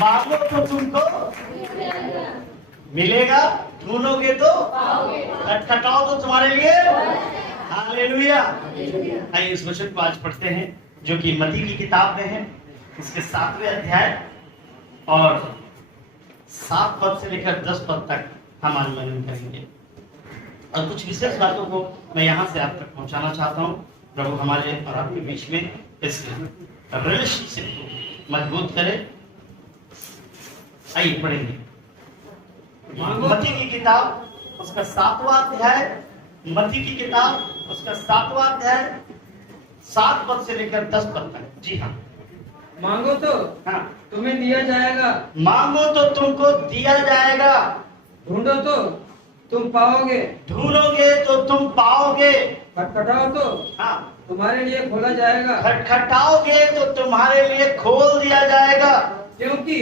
मांगो तो तुमको मिलेगा, ढूंढोगे तो खटखटाओ तो तुम्हारे लिए हालेलुया। आइए इस वचन को आज पढ़ते हैं जो कि मत्ती की किताब में है, इसके 7वें अध्याय और 7 पद से लेकर 10 पद तक हम आज मनन करेंगे और कुछ विशेष बातों को मैं यहाँ से आप तक पहुँचाना चाहता हूँ। प्रभु हमारे और आपके बीच में इस रिलेशनशिप को मजबूत करे। आइए पढ़ेंगे मत्ती की किताब उसका 7वां अध्याय, मत्ती की किताब उसका 7वां अध्याय 7 पद से लेकर 10 पद तक। जी हाँ। मांगो तो हाँ, तुम्हें दिया जाएगा, मांगो तो तुमको दिया जाएगा, ढूंढो तो तुम पाओगे, ढूंढोगे तो तुम पाओगे, खटखटाओ तो हाँ, तुम्हारे लिए खोला जाएगा। खटखटाओगे तो तुम्हारे लिए खोल दिया जाएगा। क्योंकि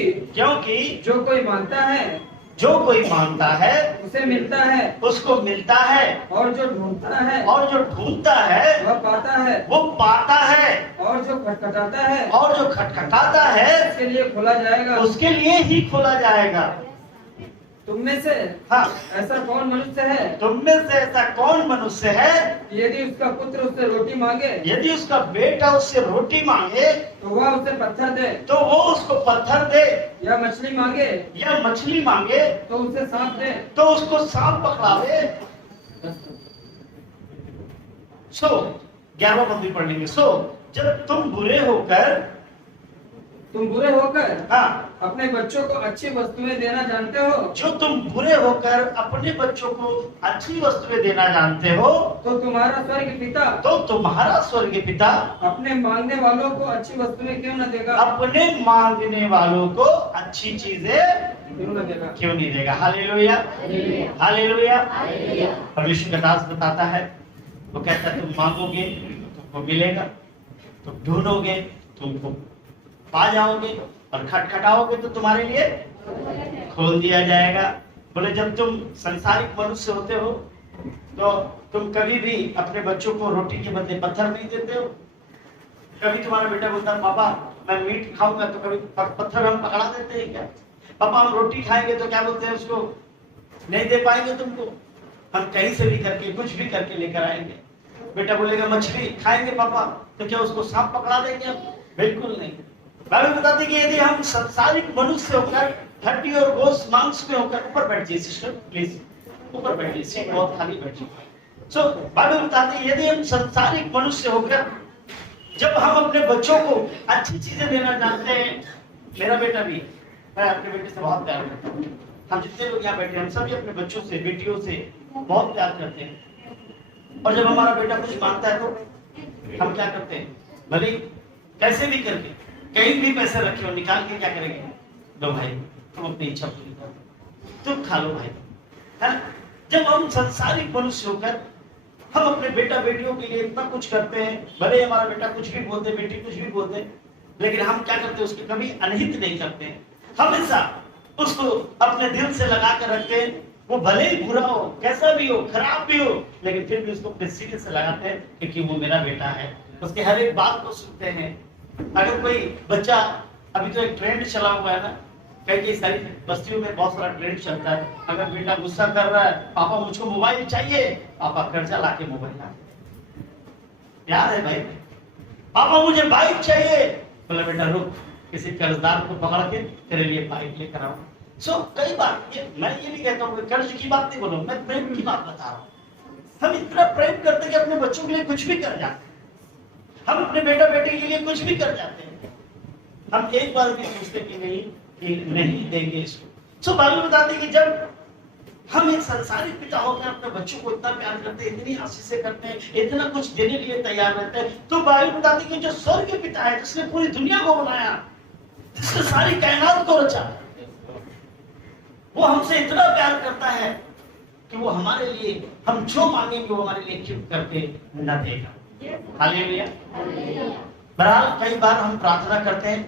जो कोई मांगता है जो कोई मांगता है उसे मिलता है, उसको मिलता है, और जो ढूंढता है और जो ढूंढता है वह पाता है, वो पाता है, और जो खटखटाता है और जो खटखटाता है उसके लिए खोला जाएगा। उसके लिए ही खोला जाएगा। तुम में से हाँ, ऐसा कौन मनुष्य है तुम में से ऐसा कौन मनुष्य है यदि उसका पुत्र उससे रोटी मांगे यदि उसका बेटा उससे रोटी मांगे तो वह उसे पत्थर दे, तो वो उसको पत्थर दे, या मछली मांगे या मछली मांगे तो उसे सांप दे। तो उसको सांप पकड़ावे। सो 11वां पद भी पढ़ लेंगे। सो जब तुम बुरे होकर हाँ, अपने बच्चों को अच्छी वस्तुएं देना जानते हो, जो तुम बुरे होकर अपने बच्चों को अच्छी वस्तुएं देना जानते हो, तो तुम्हारा स्वर्गीय पिता अपने मांगने वालों को अच्छी वस्तुएं क्यों न देगा, अपने मांगने वालों को अच्छी चीजें क्यों न देगा। क्यों नहीं देगा। Hallelujah, hallelujah. परमेश्वर का दास बताता है, वो कहता है तुम मांगोगे तो तुमको मिलेगा, तुम ढूंढोगे तुमको पा जाओगे, और खटखटाओगे तो तुम्हारे लिए खोल दिया जाएगा। बोले जब तुम संसारिक मनुष्य होते हो तो तुम कभी भी अपने बच्चों को रोटी के बदले पत्थर नहीं देते हो। कभी तुम्हारा बेटा बोलता है पापा मैं मीट खाऊंगा, तो कभी पत्थर हम पकड़ा देते हैं क्या? पापा हम रोटी खाएंगे तो क्या बोलते हैं उसको नहीं दे पाएंगे तुमको, हम कहीं से भी करके कुछ भी करके लेकर आएंगे। बेटा बोलेगा मछली खाएंगे पापा, तो क्या उसको सांप पकड़ा देंगे हम? बिल्कुल नहीं। बाइबल बताती है कि यदि हम संसारिक मनुष्य होकर हड्डी और गोश्त मांस में होकर, ऊपर बैठिए सिस्टर प्लीज, ऊपर बैठिए, सीट बहुत खाली बैठिए। सो बाइबल बताती है यदि हम संसारिक मनुष्य होकर जब हम अपने बच्चों को अच्छी चीजें देना जानते हैं, मेरा बेटा भी, मैं अपने बेटे से बहुत प्यार करता हूँ, हम जितने लोग यहाँ बैठे हैं हम सभी अपने बच्चों से बेटियों से बहुत प्यार करते हैं। और जब हमारा बेटा कुछ मांगता है तो हम क्या करते हैं, भले कैसे भी करके कहीं भी पैसे रखे हो निकाल के क्या करेंगे, लो भाई तुम अपनी इच्छा पूरी करो, तुम खा लो भाई, है ना? जब हम संसारिक मनुष्य होकर हम अपने बेटा बेटियों के लिए इतना कुछ करते हैं, भले हमारा बेटा कुछ भी बोलते, बेटी कुछ भी बोलते, लेकिन हम क्या करते हैं उसके कभी अनहित नहीं करते हैं, हमेशा उसको अपने दिल से लगा कर रखते हैं। वो भले ही बुरा हो, कैसा भी हो, खराब भी हो, लेकिन फिर भी उसको अपने सीने से लगाते हैं क्योंकि वो मेरा बेटा है, उसके हर एक बात को सुनते हैं। अगर कोई बच्चा, अभी तो एक ट्रेंड चला हुआ है ना, कई सारी बस्तियों में बहुत सारा ट्रेंड चलता है, अगर बेटा गुस्सा कर रहा है पापा मुझको मोबाइल चाहिए, पापा कर्जा लाके मोबाइल ला, याद है भाई, पापा मुझे बाइक चाहिए, बोला बेटा रुक किसी कर्जदार को पकड़ के तेरे लिए बाइक लेकर आओ। सो कई बार मैं ये नहीं कहता हूँ कर्ज की बात नहीं बोलो, मैं प्रेम की बात बता रहा हूँ। हम इतना प्रेम करते हैं कि अपने बच्चों के लिए कुछ भी कर जाते हैं, हम अपने बेटा बेटे के लिए कुछ भी कर जाते हैं, हम एक बार भी सोचते कि नहीं देंगे इसको। सो बाइबल बताती है कि जब हम एक संसारिक पिता होकर अपने बच्चों को इतना प्यार करते हैं, इतनी आशीषें करते हैं, इतना कुछ देने के लिए तैयार रहते हैं, तो बाइबल बताती है कि जो स्वर्ग के पिता है, जिसने पूरी दुनिया को बनाया, जिसने सारी कायनात को रचा, वो हमसे इतना प्यार करता है कि वो हमारे लिए हम जो मांगेंगे वो हमारे लिए क्यों करके न देगा। हालेलुया। बहरहाल कई बार हम प्रार्थना करते हैं,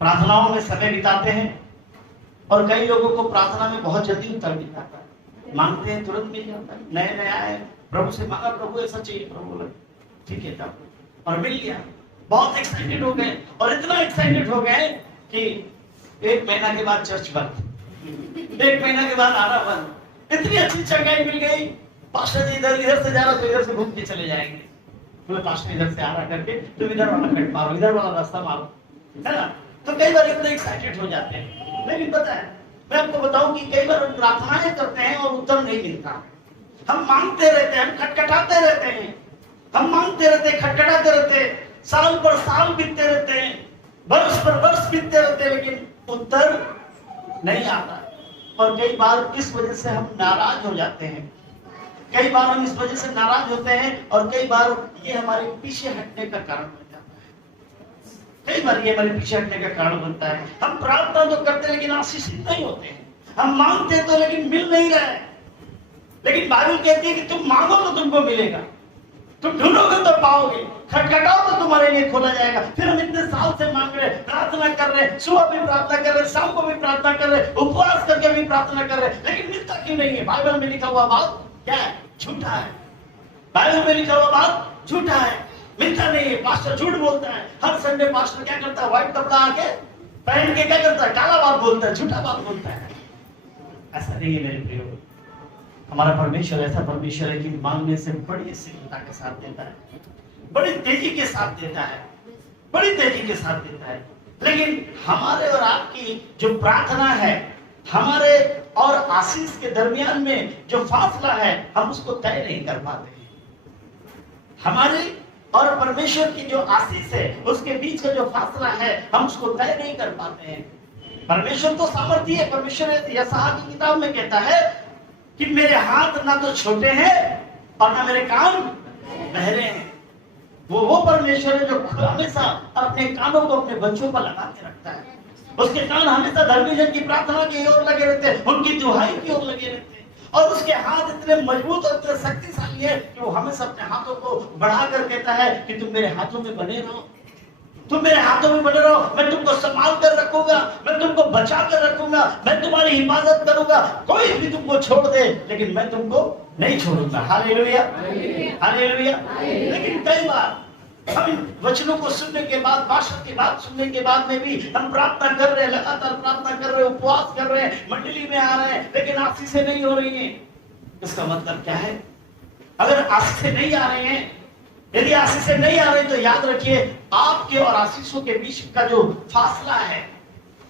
प्रार्थनाओं में समय बिताते हैं, और कई लोगों को प्रार्थना में बहुत जल्दी उत्तर मिलता है, मांगते हैं तुरंत मिल जाता है। नए नए आए प्रभु से मांगा, प्रभु ऐसा चाहिए, प्रभु बोला ठीक है तब, और मिल गया। बहुत एक्साइटेड हो गए, और इतना एक्साइटेड हो गए कि 1 महीना के बाद चर्च बंद, 1 महीना के बाद आना बंद। इतनी अच्छी जगह मिल गई, पास्टर जी इधर से जा रहा तो इधर से घूम के चले जाएंगे, बोले पास्टर इधर से आ रहा करके तुम इधर वाला कट मारो, इधर वाला रास्ता मारो, है ना। तो कई बार इतने एक्साइटेड हो जाते हैं। लेकिन पता है, मैं आपको बताऊं कि कई बार हम प्रार्थनाएं करते हैं और उत्तर नहीं मिलता। हम मांगते रहते हैं, हम खटखटाते रहते हैं, हम मांगते रहते हैं, खटखटाते रहते हैं, साल पर साल बीतते रहते हैं, वर्ष पर वर्ष बीतते रहते हैं, लेकिन उत्तर नहीं आता। और कई बार इस वजह से हम नाराज हो जाते हैं, कई बार हम इस वजह से नाराज होते हैं, और कई बार ये हमारे पीछे हटने का कारण बन जाता है। कई बार ये हमारे पीछे हटने का कारण बनता है। हम प्रार्थना तो करते हैं लेकिन आशीषित नहीं होते हैं, हम मांगते तो लेकिन मिल नहीं रहे। लेकिन बाइबल कहती है कि तुम मांगो तो तुमको मिलेगा, तुम ढूंढोगे तो पाओगे, खटखटाओ तो तुम्हारे लिए खोला जाएगा। फिर हम इतने साल से मांग रहे, प्रार्थना कर रहे, सुबह भी प्रार्थना कर रहे, शाम को भी प्रार्थना कर रहे, उपवास करके भी प्रार्थना कर रहे, लेकिन मिलता क्यों नहीं है? बाइबल में लिखा हुआ बात क्या है? झूठा है। बाइबल में लिखा हुआ बात झूठा है, मिलता नहीं है। पास्टर झूठ बोलता है। हर संडे पास्टर क्या करता है? व्हाइट कपड़ा आके पहन के क्या करता है? काला बात बोलता है, झूठा बात बोलता है। ऐसा नहीं है मेरे प्रियो। हमारा परमेश्वर ऐसा परमेश्वर है कि मांगने से बड़ी शीघ्रता के साथ देता है, बड़ी तेजी के साथ देता है, बड़ी तेजी के साथ देता है। लेकिन हमारे और आपकी जो प्रार्थना है, हमारे और आशीष के दरमियान में जो फासला है, हम उसको तय नहीं कर पाते हैं। हमारे और परमेश्वर की जो आशीष है, उसके बीच का जो फासला है, हम उसको तय नहीं कर पाते हैं। परमेश्वर तो सामर्थी है। परमेश्वर यशायाह की किताब में कहता है कि मेरे हाथ ना तो छोटे हैं और ना मेरे कान बहरे हैं। वो परमेश्वर है जो हमेशा अपने कानों को अपने बच्चों पर लगा के रखता है। उसके कान हमेशा धर्मी जन की प्रार्थना की ओर लगे रहते हैं, उनकी दुहाई की ओर लगे रहते हैं। और उसके हाथ इतने मजबूत और इतने शक्तिशाली है कि वो हमेशा अपने हाथों को बढ़ाकर कहता है कि तुम मेरे हाथों में बने रहो, तुम मेरे हाथों में बने रहो, मैं तुमको संभाल कर रखूंगा, मैं तुमको बचा कर रखूंगा, मैं तुम्हारी हिफाजत करूंगा। कोई भी तुमको छोड़ दे लेकिन मैं तुमको नहीं छोड़ूंगा। Hallelujah, hallelujah. लेकिन कई बार हम वचनों को सुनने के बाद, भाषण की बात सुनने के बाद में भी हम प्रार्थना कर रहे हैं, लगातार प्रार्थना कर रहे हैं, उपवास कर रहे हैं, मंडली में आ रहे हैं, लेकिन आशीषें नहीं हो रही हैं। इसका मतलब क्या है? अगर आशीषें नहीं आ रही हैं, यदि आशीषें नहीं आ रही, तो याद रखिए आपके और आशीषों के बीच का जो फासला है,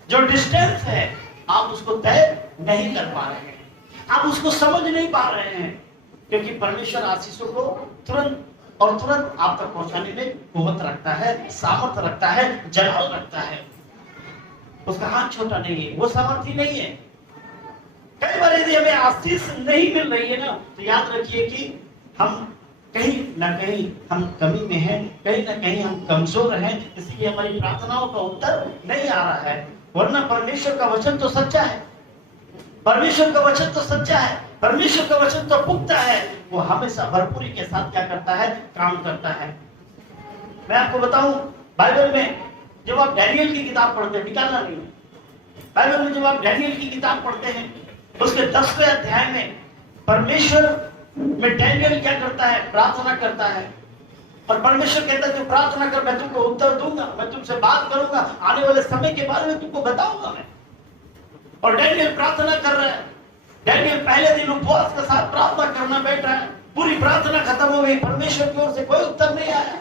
जो डिस्टेंस है, आप उसको तय नहीं कर पा रहे हैं, आप उसको समझ नहीं पा रहे हैं। क्योंकि परमेश्वर आशीषों को तुरंत आप तक पहुंचाने में कुवत रखता है, सामर्थ रखता है, जलाल रखता है। उसका हाथ छोटा नहीं है, वो सामर्थी नहीं है। कई बार यदि हमें आशीष नहीं मिल रही है ना, तो याद रखिए कि हम कहीं ना कहीं हम कमी में हैं, कहीं ना कहीं हम कमजोर हैं, इसलिए हमारी प्रार्थनाओं का उत्तर नहीं आ रहा है। वरना परमेश्वर का वचन तो सच्चा है, परमेश्वर का वचन तो सच्चा है, परमेश्वर का वचन तो पुख्ता है। वो हमेशा भरपूरी के साथ क्या करता है? काम करता है। मैं आपको बताऊं, बाइबल में जब आप डैनियल की किताब पढ़ते हैं, निकालना नहीं, बाइबल में जब आप डैनियल की किताब पढ़ते हैं, उसके 10वें अध्याय में परमेश्वर में डैनियल क्या करता है? प्रार्थना करता है। और परमेश्वर कहता है तू प्रार्थना कर, मैं तुमको उत्तर दूंगा, मैं तुमसे बात करूंगा, आने वाले समय के बारे में तुमको बताऊंगा मैं। और डैनियल प्रार्थना कर रहा है। डैनियल पहले दिन उपवास के साथ प्रार्थना करना बैठा है, पूरी प्रार्थना खत्म हो गई, परमेश्वर की ओर से कोई उत्तर नहीं आया।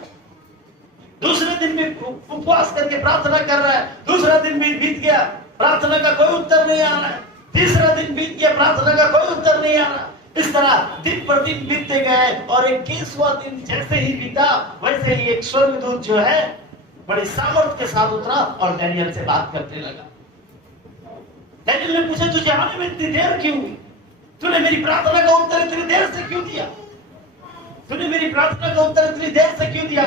दूसरे दिन भी उपवास करके प्रार्थना कर रहा है, दूसरा दिन भी बीत गया, प्रार्थना का कोई उत्तर नहीं आ रहा है। तीसरा दिन बीत गया, प्रार्थना का कोई उत्तर नहीं आ रहा। इस तरह दिन पर दिन बीतते गए, और 21वां दिन जैसे ही बीता, वैसे ही एक स्वर्गदूत जो है बड़े सामर्थ के साथ उतरा और डैनियल से बात करने लगा। डैनियल ने पूछा, तुझे आने में इतनी देर क्यों हुई? तूने मेरी प्रार्थना का उत्तर इतनी देर से क्यों दिया? तूने मेरी प्रार्थना का उत्तर इतनी देर से क्यों दिया?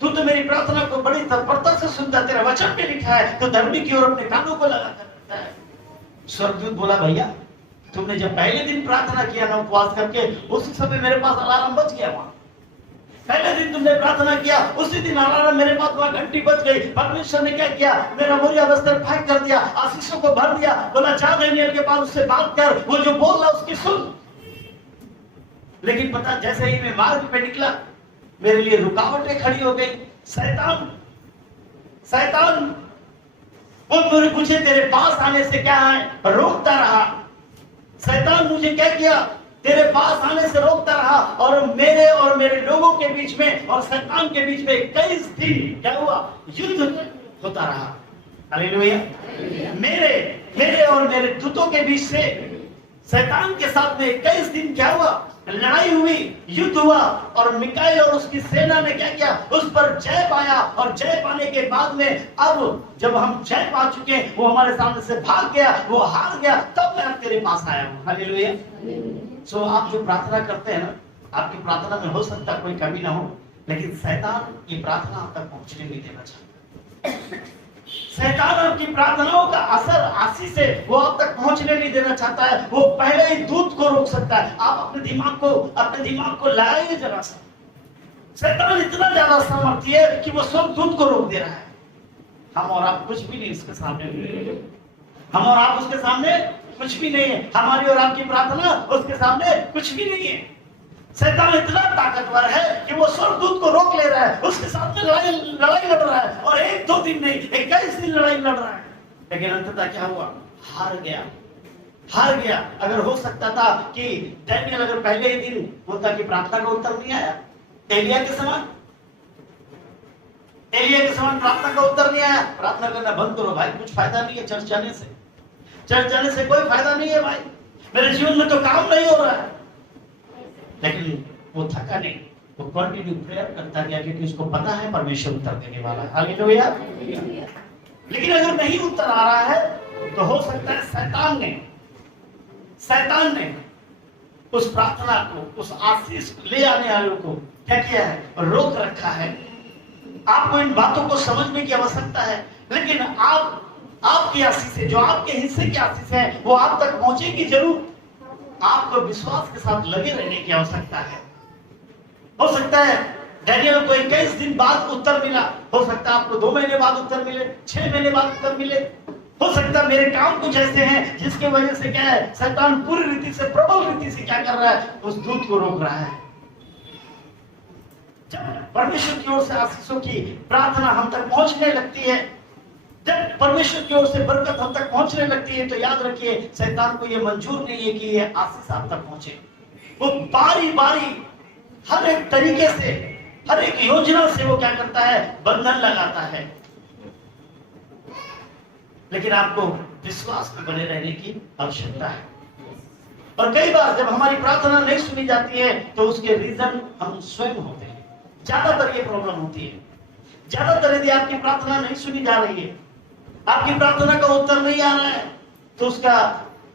तू तो मेरी प्रार्थना को बड़ी तत्परता से सुनता, तेरा वचन में लिखा है तो धर्मी की ओर अपने कानों को लगा कर रखता है। स्वर्गदूत बोला, भैया तुमने जब पहले दिन प्रार्थना किया ना उपवास करके, उसी समय मेरे पास अलार्म बज गया। वहां पहले दिन तुमने प्रार्थना किया, उसी दिन अलार्म मेरे पास वहां घंटी बज गई। परमेश्वर ने क्या किया? मेरा बोरिया बस्तर पैक कर दिया, आशीषों को भर दिया, बोला जा डैनियल के पास, उससे बात कर, वो जो बोल रहा उसकी सुन। लेकिन पता जैसे ही मैं मार्ग पे निकला मेरे लिए रुकावटें खड़ी हो गई। शैतान शैतान वो मुझे तेरे पास आने से क्या है रोकता रहा। शैतान मुझे क्या किया, तेरे पास आने से रोकता रहा और मेरे लोगों के बीच में और शैतान के बीच में कई दिन क्या हुआ, युद्ध होता रहा। हालेलुया। मेरे और मेरे दूतों के बीच से शैतान के साथ में 21 दिन क्या हुआ, लड़ाई हुई, युद्ध हुआ और मिकाएल और उसकी सेना ने क्या किया, उस पर जय पाया। और जय पाने के बाद में अब जब हम जय पा चुके, वो हमारे सामने से भाग गया, वो हार गया, तब मैं तेरे पास आया हूं। हालेलुया। सो आप जो प्रार्थना करते हैं ना, आपकी प्रार्थना में हो सकता है कोई कमी ना हो, लेकिन शैतान ये प्रार्थना आप तक पहुंचने नहीं देना चाहता। शैतान आपकी प्रार्थनाओं का असर आशीष से वो आप तक पहुंचने नहीं देना चाहता है। वो पहले ही दूत को रोक सकता है। आप अपने दिमाग को लगाइए जरा सा। शैतान इतना ज्यादा सामर्थ्य है कि वो सब दूत को रोक दे रहा है। हम और आप कुछ भी नहीं उसके सामने, हम और आप उसके सामने कुछ भी नहीं है। हमारी और आपकी प्रार्थना उसके सामने कुछ भी नहीं है। शैतान इतना ताकतवर है कि वो स्वर्गदूत को रोक ले रहा है, उसके साथ में लड़ाई लड़ रहा है और 1-2 दिन नहीं 21 दिन लड़ाई लड़ रहा है। लेकिन अंततः क्या हुआ, हार गया। अगर हो सकता था कि डैनियल अगर पहले ही दिन होता कि प्रार्थना का उत्तर नहीं आया, एलिया के समान प्रार्थना का उत्तर नहीं आया, प्रार्थना करना बंद करो भाई, कुछ फायदा नहीं है चर्च जाने से कोई फायदा नहीं है भाई, मेरे जीवन में तो काम नहीं हो रहा है। लेकिन वो थका नहीं, वो कंटिन्यू प्रेयर करता गया क्योंकि उसको पता है परमेश्वर उत्तर देने वाला है। हालेलुया। लेकिन अगर नहीं उत्तर आ रहा है तो हो सकता है शैतान ने उस प्रार्थना को, उस आशीष ले आने वालों को क्या किया है, रोक रखा है। आपको इन बातों को समझने की आवश्यकता है। लेकिन आपकी आशीष जो आपके हिस्से की आशीष है वो आप तक पहुंचेगी जरूर। आपको विश्वास के साथ लगे रहने की आवश्यकता है। हो सकता है डैनियल को 21 दिन बाद उत्तर मिला, हो सकता है आपको 2 महीने बाद उत्तर मिले, 6 महीने बाद उत्तर मिले। हो सकता है मेरे काम कुछ ऐसे हैं जिसके वजह से क्या है, शैतान पूरी रीति से, प्रबल रीति से क्या कर रहा है, उस दूत को रोक रहा है। जब परमेश्वर की ओर से आशीषों की प्रार्थना हम तक पहुंचने लगती है, जब परमेश्वर की ओर से बरकत हम तक पहुंचने लगती है, तो याद रखिए शैतान को यह मंजूर नहीं है कि यह आशीष आप तक पहुंचे। वो बारी बारी हर एक तरीके से, हर एक योजना से वो क्या करता है, बंधन लगाता है। लेकिन आपको विश्वास में बने रहने की आवश्यकता है। और कई बार जब हमारी प्रार्थना नहीं सुनी जाती है तो उसके रीजन हम स्वयं होते हैं। ज्यादातर ये प्रॉब्लम होती है। ज्यादातर यदि आपकी प्रार्थना नहीं सुनी जा रही है, आपकी प्रार्थना का उत्तर नहीं आ रहा है, तो उसका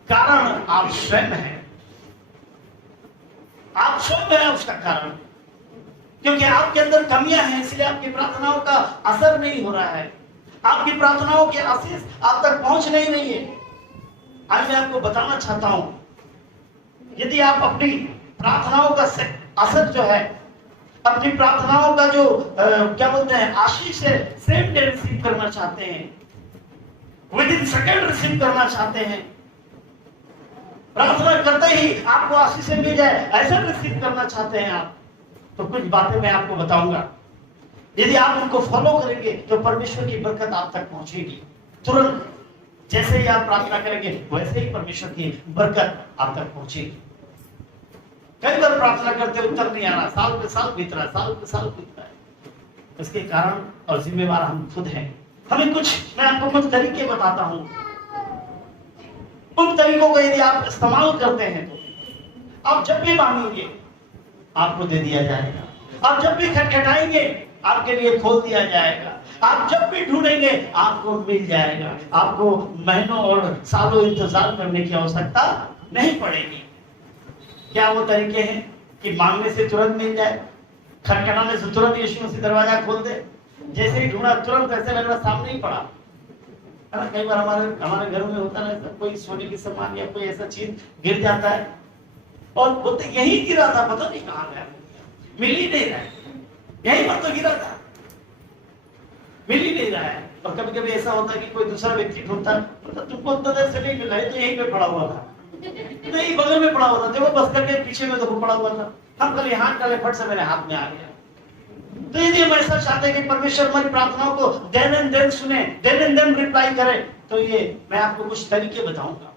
कारण आप स्वयं हैं। आप स्वयं हैं उसका कारण, क्योंकि आपके अंदर कमियां हैं, इसलिए आपकी प्रार्थनाओं का असर नहीं हो रहा है। आपकी प्रार्थनाओं के आशीष आप तक पहुंच नहीं रही है। आज मैं आपको बताना चाहता हूं, यदि आप अपनी प्रार्थनाओं का असर जो है, अपनी प्रार्थनाओं का जो क्या बोलते हैं आशीष है, सेम डे रिसीव करना चाहते हैं, विद इन सेकंड रिसीव करना चाहते हैं, प्रार्थना करते ही आपको आशीष मिल जाए, ऐसा रिसीव करना चाहते हैं आप, तो कुछ बातें मैं आपको बताऊंगा। यदि आप उनको फॉलो करेंगे तो परमेश्वर की बरकत आप तक पहुंचेगी। तुरंत जैसे ही आप प्रार्थना करेंगे वैसे ही परमेश्वर की बरकत आप तक पहुंचेगी। कई बार प्रार्थना करते उत्तर नहीं आ रहा, साल पे साल बीत रहा है, साल पे साल बीत रहा है। इसके कारण और जिम्मेवार हम खुद हैं। मैं आपको कुछ तरीके बताता हूं। उन तरीकों को यदि आप इस्तेमाल करते हैं तो आप जब भी मांगेंगे आपको दे दिया जाएगा। आप जब भी खटखटाएंगे आपके लिए खोल दिया जाएगा। आप जब भी ढूंढेंगे आपको मिल जाएगा। आपको महीनों और सालों इंतजार करने की आवश्यकता नहीं पड़ेगी। क्या वो तरीके हैं कि मांगने से तुरंत मिल जाए, खटखटाने से तुरंत यीशु मसीह दरवाजा खोल दे? जैसे ही ढूंढा तुरंत ऐसे लग रहा सामने ही पड़ा। कई बार हमारे घरों में होता है ना, कोई सोने की सामान या कोई ऐसा चीज गिर जाता है और बोलते यही गिरा था, पता नहीं कहाँ गया, मिल ही नहीं रहा है, यहीं पर तो गिरा था, मिल ही नहीं रहा है। और कभी कभी ऐसा होता है कि कोई दूसरा व्यक्ति ढूंढता है, मतलब तुमको उतना देर से नहीं मिला है, तो यहीं पे पड़ा हुआ था। नहीं, बगल में पड़ा हुआ था, देखो बस करके पीछे में देखो पड़ा हुआ था, हम खाली हाथ डाले, फट से मेरे हाथ में आ गया। तो यदि हम ऐसा चाहते हैं कि परमेश्वर हमारी प्रार्थनाओं को देन एंड देन सुने, देन एंड देन रिप्लाई करे, तो ये मैं आपको कुछ तरीके बताऊंगा।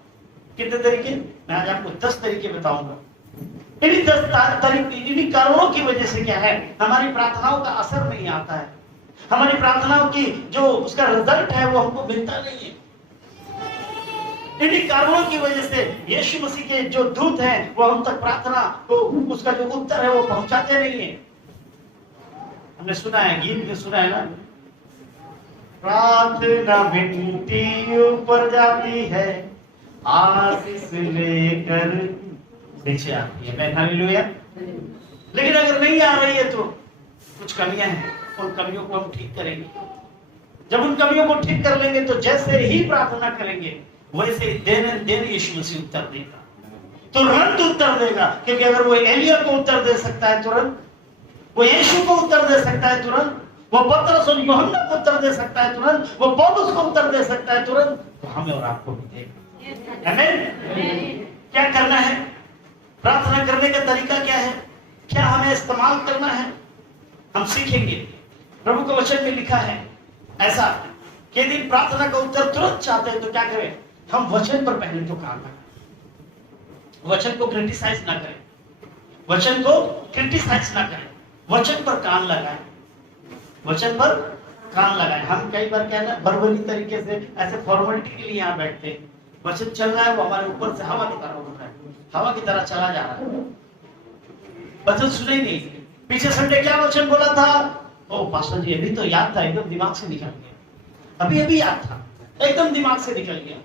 कितने तरीके? मैं आज आपको 10 तरीके बताऊंगा। इन्हीं 10 तरीके, इन्हीं कारणों की वजह से क्या है, हमारी प्रार्थनाओं का असर नहीं आता है, हमारी प्रार्थनाओं की जो उसका रिजल्ट है वो हमको मिलता नहीं है। इन्हीं कारणों की वजह से यीशु मसीह के जो दूत हैं वो हम तक प्रार्थना को, उसका जो उत्तर है वो पहुंचाते नहीं है। हमने सुना है, गीत में सुना है ना, प्रार्थना विनती ऊपर जाती है, आशीष लेकर नीचे आती है। मैं हालेलुया। लेकिन अगर नहीं आ रही है तो कुछ कमियां हैं, उन कमियों को हम ठीक करेंगे। जब उन कमियों को ठीक कर लेंगे तो जैसे ही प्रार्थना करेंगे वैसे देन यीशु मसीह उत्तर देगा, तुरंत उत्तर देगा। क्योंकि अगर वो एलिया को उत्तर दे सकता है तुरंत, वो यीशु को उत्तर दे सकता है तुरंत, वो पतरस और यूहन्ना को उत्तर दे सकता है तुरंत, वो पौलुस को उत्तर दे सकता है तुरंत, तो हमें और आपको भी देगा। आमीन। क्या करना है? प्रार्थना करने का तरीका क्या है? क्या हमें इस्तेमाल करना है? हम सीखेंगे। प्रभु के वचन में लिखा है ऐसा कि यदि प्रार्थना का उत्तर तुरंत चाहते हैं तो क्या करें? हम वचन पर पहले तो काम करें, वचन को क्रिटिसाइज ना करें, वचन को क्रिटिसाइज ना करें, वचन पर कान लगाएं, वचन पर कान लगाएं। हम कई बार क्या है ना, बर्बरी तरीके से ऐसे फॉर्मेलिटी के लिए यहाँ बैठते हैं, वचन चल रहा है वो हमारे ऊपर से हवा की तरह उड़ रहा है, हवा की तरह चला जा रहा है, वचन सुने ही नहीं। पीछे संडे क्या वचन बोला था? ओ पास्टर जी अभी तो याद था, एकदम दिमाग से निकल गया, अभी याद था, एकदम दिमाग से निकल गया।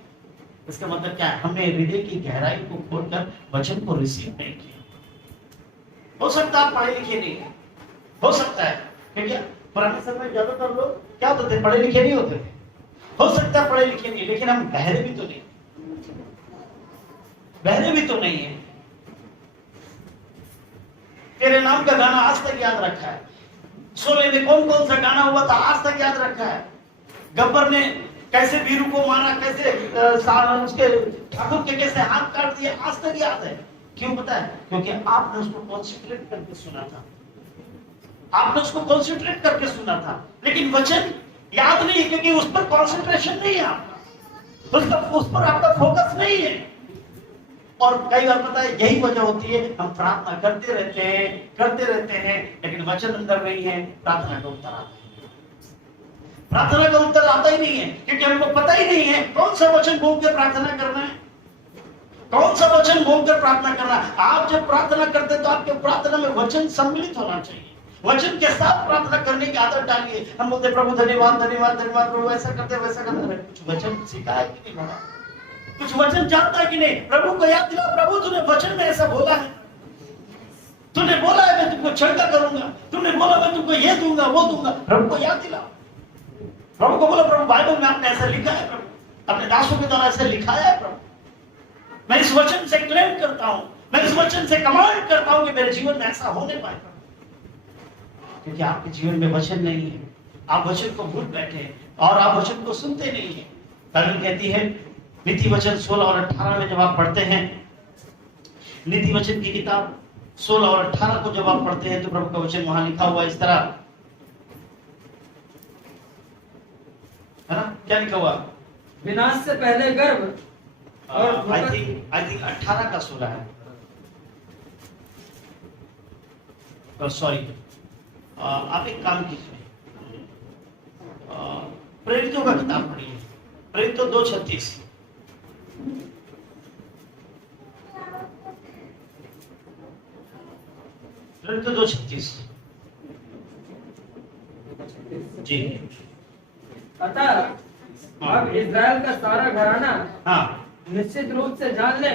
इसका मतलब क्या है? हमने हृदय की गहराई को खोलकर वचन को रिसीव नहीं किया। हो सकता है पढ़े लिखे नहीं है, हो सकता है, क्योंकि पुराने समय में ज्यादातर लोग क्या होते थे? पढ़े लिखे नहीं होते थे। हो सकता है पढ़े लिखे नहीं, लेकिन हम बहरे भी तो नहीं, बहरे भी तो नहीं है। तेरे नाम का गाना आज तक याद रखा है, शोले में कौन कौन सा गाना हुआ था आज तक याद रखा है। गब्बर ने कैसे वीरू को मारा, कैसे उसके ठाकुर के कैसे हाथ काट दिए, आज तक याद है। क्यों पता है? क्योंकि आपने उसको कॉन्सेंट्रेट करके सुना था, आपने उसको कॉन्सेंट्रेट करके सुना था। लेकिन वचन याद नहीं है क्योंकि उस पर कॉन्सेंट्रेशन नहीं है आपका, उस पर आपका फोकस नहीं है। और कई बार पता है यही वजह होती है, हम प्रार्थना करते रहते हैं लेकिन वचन अंदर नहीं है, प्रार्थना का उत्तर आता है, प्रार्थना का उत्तर आता ही नहीं है क्योंकि हमको पता ही नहीं है कौन सा वचन बोलकर प्रार्थना करना है, कौन सा वचन बोलकर प्रार्थना करना है। आप जब प्रार्थना करते हैं तो आपके प्रार्थना में वचन सम्मिलित होना चाहिए, वचन के साथ प्रार्थना करने की आदत डालिए। हम बोलते प्रभु धन्यवाद धन्यवाद धन्यवाद प्रभु, ऐसा करते वैसा करते, कुछ वचन सीखा है कि नहीं बोला, कुछ वचन जानता है कि नहीं? प्रभु को याद दिला, प्रभु तूने वचन में ऐसा बोला है, तूने बोला है मैं तुमको चंगा करूंगा, तूने बोला मैं तुमको ये दूंगा वो दूंगा। प्रभु को याद दिला, प्रभु को बोला प्रभु बाइबल में आपने ऐसा लिखा है, प्रभु अपने दासों के द्वारा ऐसे लिखाया है, प्रभु मैं इस वचन से क्लेम करता हूं, मैं इस वचन से कमांड करता हूं कि मेरे जीवन में ऐसा होने पाए। क्योंकि आपके जीवन में वचन नहीं है, आप वचन को भूल बैठे हैं और आप वचन को सुनते नहीं है। बाइबल कहती है नीति वचन 16 और 18 में जब आप पढ़ते हैं, नीति वचन की किताब 16 और 18 को जब आप पढ़ते हैं तो प्रभु का वचन वहां लिखा हुआ इस तरह है ना, क्या लिखा हुआ? विनाश से पहले गर्भ और आई थिंक 18 का 16 है, सॉरी आप एक काम कीजिए, प्रेरितों का किताब पढ़िए, प्रेरितों 2:36, प्रेरितों 2:36 जी। अतः अब इज़राइल का सारा घराना हाँ निश्चित रूप से जान ले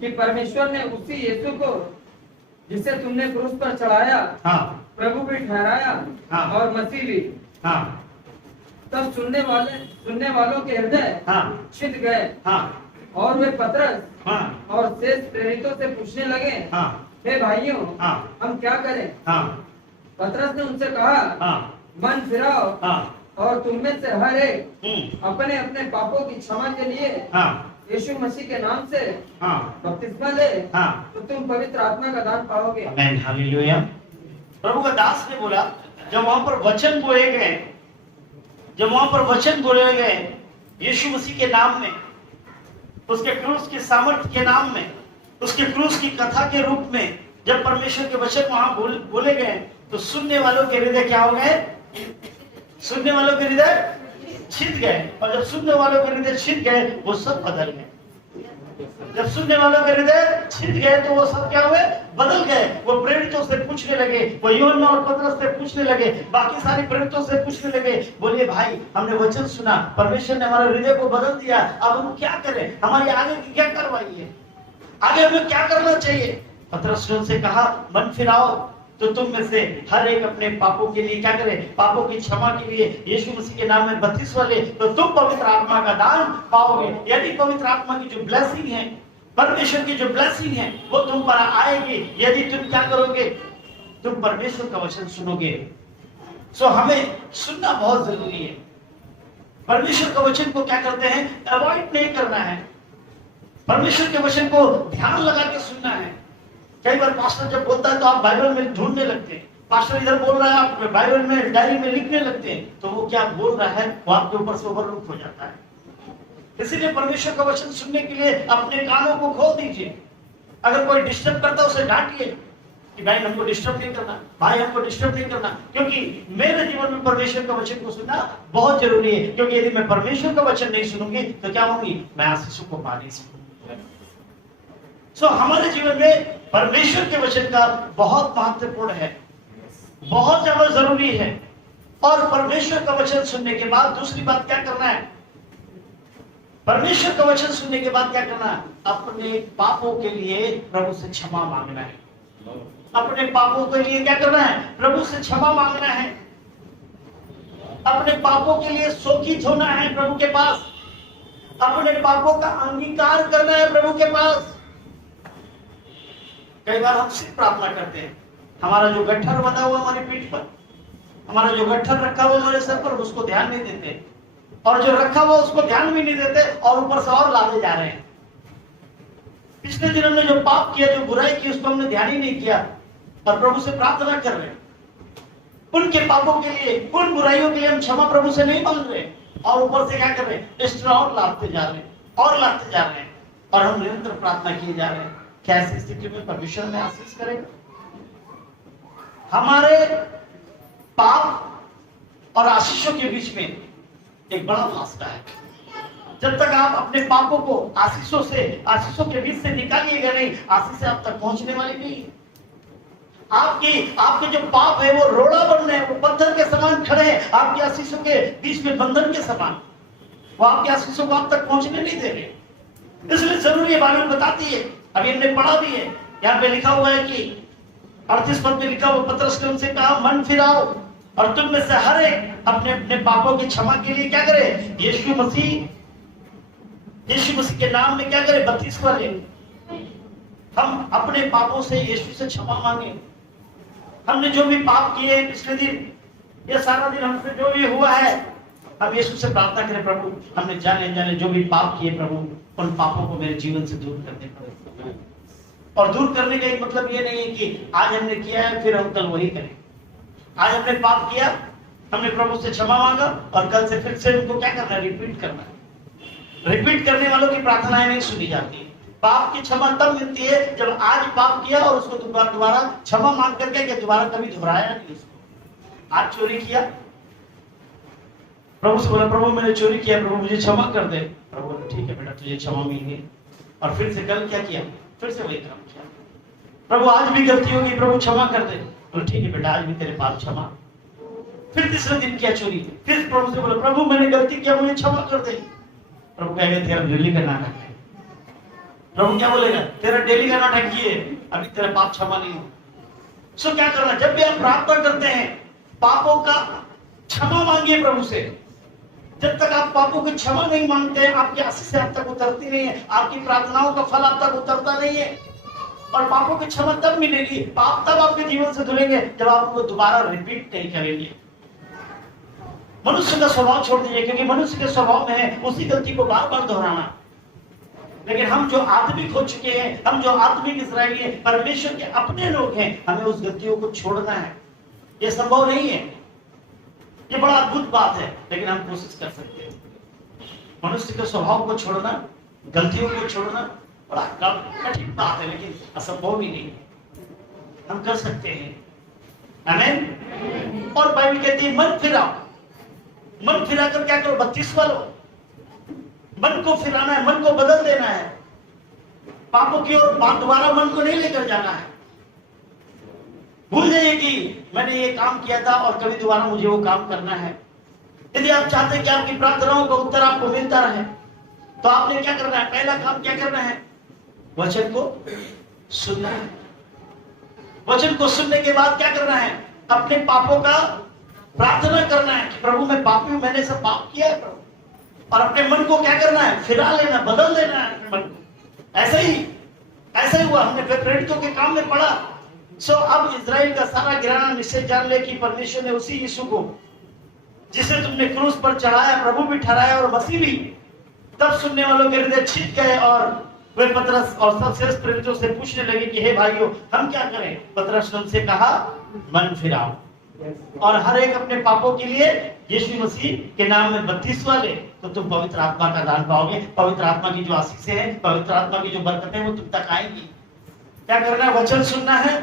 कि परमेश्वर ने उसी यीशु को जिसे तुमने क्रूस पर चढ़ाया हाँ प्रभु भी ठहराया हाँ और मसीह भी। हाँ तब सुनने वालों के हृदय हाँ छिद गए हाँ और वे पतरस हाँ और शेष प्रेरितों से पूछने लगे, हाँ हे भाइयों हाँ हम क्या करें? हाँ पतरस ने उनसे कहा, हाँ मन फिराओ हाँ और तुम में से हर एक अपने अपने पापों की क्षमा के लिए हाँ यीशु मसीह के नाम से हाँ बपतिस्मा ले हाँ तो तुम पवित्र आत्मा का दान पाओगे। आमेन, हालेलुया। प्रभु का दास ने बोला, जब वहां पर वचन बोले गए, जब वहां पर वचन बोले गए यीशु मसीह के नाम में, उसके क्रूस की सामर्थ्य के नाम में, उसके क्रूस की कथा के रूप में जब परमेश्वर के वचन वहां बोले गए, तो सुनने वालों के हृदय क्या हो गए? सुनने वालों के हृदय छिद गए। और जब सुनने वालों के हृदय छिद गए, वो सब बदल गए। जब सुनने वालों के हृदय छिद गए तो वो सब क्या हुए? बदल गए। वो प्रेरितों से पूछने लगे, वो यूहन्ना और पतरस से पूछने लगे, बाकी सारे प्रेरितों से पूछने लगे, बोलिए भाई हमने वचन सुना, परमेश्वर ने हमारे हृदय को बदल दिया, अब हम क्या करें? हमारी आगे की क्या कार्रवाई है? आगे हमें क्या करना चाहिए? पतरस ने उनसे कहा, मन फिराओ तो तुम में से हर एक अपने पापों के लिए क्या करे? पापों की क्षमा के लिए यीशु मसीह के नाम में बपतिस्मा ले, तो तुम पवित्र आत्मा का दान पाओगे। यदि पवित्र आत्मा की जो ब्लेसिंग है, परमेश्वर की जो ब्लेसिंग है, वो तुम पर आएगी यदि तुम क्या करोगे? तुम परमेश्वर का वचन सुनोगे। सो हमें सुनना बहुत जरूरी है। परमेश्वर के वचन को क्या करते हैं? अवॉइड नहीं करना है। परमेश्वर के वचन को ध्यान लगा के सुनना है। कई बार पास्टर जब बोलता है तो आप बाइबल में ढूंढने लगते हैं, पास्टर इधर बोल रहा है, आप बाइबल में डायरी में लिखने लगते हैं, तो वो क्या बोल रहा है वो आपके ऊपर से ओवरलुक हो जाता है। इसीलिए परमेश्वर का वचन सुनने के लिए अपने कानों को खोल दीजिए। अगर कोई डिस्टर्ब करता है उसे डांटिए कि भाई हमको डिस्टर्ब नहीं करना, भाई हमको डिस्टर्ब नहीं करना, क्योंकि मेरे जीवन में परमेश्वर का वचन को सुनना बहुत जरूरी है। क्योंकि यदि मैं परमेश्वर का वचन नहीं सुनूंगी तो क्या होगी? मैं आशीषों को पा नहीं सकूंगी। हमारे जीवन में परमेश्वर के वचन का बहुत महत्वपूर्ण है, बहुत ज्यादा जरूरी है। और परमेश्वर का वचन सुनने के बाद दूसरी बात क्या करना है? परमेश्वर का वचन सुनने के बाद क्या करना है? अपने पापों के लिए प्रभु से क्षमा मांगना है। अपने पापों के लिए क्या करना है? प्रभु से क्षमा मांगना है। अपने पापों के लिए शोकित होना है प्रभु के पास। अपने पापों का अंगीकार करना है प्रभु के पास। कई बार हम सिर्फ प्रार्थना करते हैं, हमारा जो गट्ठर बंधा हुआ हमारी पीठ पर, हमारा जो गट्ठर रखा हुआ हमारे सर पर, उसको ध्यान नहीं देते, और जो रखा हुआ उसको ध्यान भी नहीं देते, और ऊपर से और लादे जा रहे हैं। पिछले दिन हमने जो पाप किया, जो बुराई की, उसको हमने ध्यान ही नहीं किया, और प्रभु से प्रार्थना कर रहे हैं। उनके पापों के लिए, उन बुराइयों के लिए हम क्षमा प्रभु से नहीं मांग रहे, और ऊपर से क्या कर रहे हैं? एक्स्ट्रा और लादते जा रहे हैं, और लादते जा रहे हैं, और हम निरंतर प्रार्थना किए जा रहे हैं। क्या ऐसी स्थिति में परमेश्वर में आशीष करेगा? हमारे पाप और आशीषों के बीच में एक बड़ा फासला है। जब तक आप अपने पापों को आशीषों के बीच से निकालिएगा नहीं, आशीष आप तक पहुंचने वाली नहीं है। आपके जो पाप है वो रोड़ा बन रहे हैं, वो पत्थर के समान खड़े हैं आपके आशीषों के बीच में, बंधन के समान। वो आपके आशीषों को आप तक पहुंचने नहीं दे रहे। इसलिए जरूरी है, बाइबल बताती है, अभी हमने पढ़ा भी है, यहाँ पे लिखा हुआ है कि 38 पद में लिखा हुआ, पतरस ने उनसे कहा, मन फिराओ और तुम में से हर एक अपने अपने पापों की क्षमा के लिए क्या करे? यीशु मसीह के नाम में क्या करे? बपतिस्मा ले। हम अपने पापों से यीशु से क्षमा मांगे। हमने जो भी पाप किए पिछले दिन, ये सारा दिन हमसे जो भी हुआ है, हम यीशु से प्रार्थना करें, प्रभु हमने जाने जाने जो भी पाप किए, प्रभु उन पापों को मेरे जीवन से दूर कर दे। और दूर करने का एक मतलब ये नहीं है कि आज हमने किया है फिर हम कल वही करें। आज हमने पाप किया, हमने प्रभु से क्षमा मांगा, और कल से फिर से उनको क्या करना है? रिपीट करना है। रिपीट करने वालों की प्रार्थनाएं नहीं सुनी जाती। पाप की क्षमा तब मिलती है जब आज पाप किया और उसको दोबारा क्षमा मांग करके दोबारा कभी दोहराया नहीं उसको। आज चोरी किया, प्रभु से बोला, प्रभु मैंने चोरी किया, प्रभु मुझे क्षमा कर दे। प्रभु बोला, ठीक है बेटा, तुझे क्षमा मिल गई। और फिर से कल क्या किया? फिर से वही काम किया। प्रभु आज भी गलती होगी, प्रभु क्षमा कर दे। बोला, ठीक है बेटा, आज भी तेरे पाप क्षमा। फिर तीसरे दिन किया चोरी, फिर प्रभु से बोला, प्रभु मैंने गलती किया, मुझे क्षमा कर दे। प्रभु कहेगा, तेरा डेली का नाटक है। प्रभु क्या बोलेगा? तेरा डेली का नाटक किए, अभी तेरा पाप क्षमा नहीं हो। सो क्या करना? जब भी आप प्रार्थना करते हैं, पापों का क्षमा मांगिए प्रभु से। जब तक आप पापों की क्षमा नहीं मांगते हैं, आपकी आशीष आप तक उतरती नहीं है, आपकी प्रार्थनाओं का फल आप तक उतरता नहीं है। और पापों की क्षमा तब मिलेगी, पाप तब आपके जीवन से धुलेंगे जब आप उनको दोबारा रिपीट नहीं करेंगे। मनुष्य का स्वभाव छोड़ दीजिए, क्योंकि मनुष्य के स्वभाव में है उसी गलती को बार बार दोहराना। लेकिन हम जो आत्मिक हो चुके हैं, हम जो आत्मिक इस्राएली हैं, परमेश्वर के अपने लोग हैं, हमें उस गलतियों को छोड़ना है। ये संभव नहीं है, ये बड़ा अद्भुत बात है, लेकिन हम कोशिश कर सकते हैं। मनुष्य के स्वभाव को छोड़ना, गलतियों को छोड़ना बड़ा कठिन बात है, लेकिन असंभव भी नहीं है, हम कर सकते हैं। आमीन। और बाइबल कहती है मन फिराओ, मन फिरा कर क्या करो, बपतिस्मा लो। मन को फिराना है, मन को बदल देना है, पापों की ओर दोबारा मन को नहीं लेकर जाना है। भूल जाइए कि मैंने ये काम किया था और कभी दोबारा मुझे वो काम करना है। यदि आप चाहते हैं कि आपकी प्रार्थनाओं का उत्तर आपको मिलता रहे, तो आपने क्या करना है? पहला काम क्या करना है? वचन को सुनना है। वचन को सुनने के बाद क्या करना है? अपने पापों का प्रार्थना करना है कि प्रभु मैं पापी हूं, मैंने सब पाप किया है प्रभु। और अपने मन को क्या करना है? फिरा लेना, बदल देना है अपने मन को। ऐसे ही हुआ, हमने प्रेरितों के काम में पढ़ा। अब इजराइल का सारा गिराना निश्चय जान ले कि परमेश्वर ने उसी यीशु को, जिसे तुमने क्रूस पर चढ़ाया, प्रभु भी ठहराया और मसीह भी। तब सुनने वालों के हृदय छिद गए और वे पतरस और सब श्रेष्ठ प्रेरितों से पूछने लगे कि हे भाइयों, हम क्या करें? पतरस ने उनसे कहा, मन फिराओ और हर एक अपने पापों के लिए यीशु मसीह के नाम में बपतिस्मा ले, तो तुम पवित्र आत्मा का दान पाओगे। पवित्र आत्मा की जो आशीषें हैं, पवित्र आत्मा की जो बरकतें हैं, वो तुम तक आएंगी। क्या करना है? वचन सुनना है,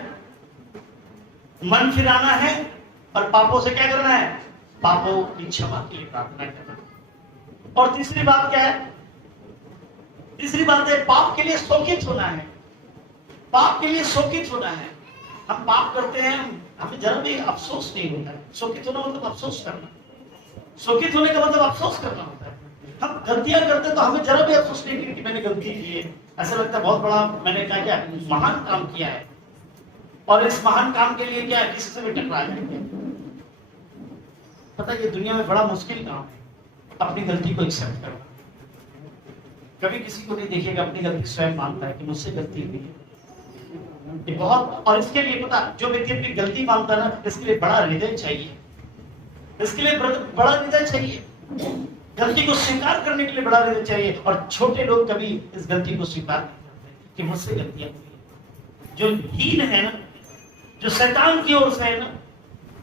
मन फिराना है और पापों से क्या करना है? पापों की क्षमा के लिए प्रार्थना करना है। और तीसरी बात क्या है? तीसरी बात है पाप के लिए शोकित होना है। पाप के लिए शोकित होना है। हम पाप करते हैं, हमें जरा भी अफसोस नहीं होता है। शोकित होना मतलब अफसोस करना। शोकित होने का मतलब अफसोस करना होता है। हम गलतियां करते हैं तो हमें जरा भी अफसोस नहीं कि मैंने गलती की है। ऐसा लगता है बहुत बड़ा मैंने क्या महान काम किया है, और इस महान काम के लिए क्या किसी से भी टकरा जाएंगे। पता है ये दुनिया में बड़ा मुश्किल काम है, अपनी गलती को एक्सेप्ट करना। कभी किसी को नहीं देखिएगा अपनी गलती स्वयं मानता है कि मुझसे गलती हुई है। ये बहुत, और इसके लिए पता, जो व्यक्ति अपनी गलती मानता है ना, इसके लिए बड़ा हृदय चाहिए। इसके लिए बड़ा हृदय चाहिए, गलती को स्वीकार करने के लिए बड़ा हृदय चाहिए। और छोटे लोग कभी इस गलती को स्वीकार नहीं करते कि मुझसे गलतियां हुई। जो हीन है ना, जो शैतान की ओर से है ना,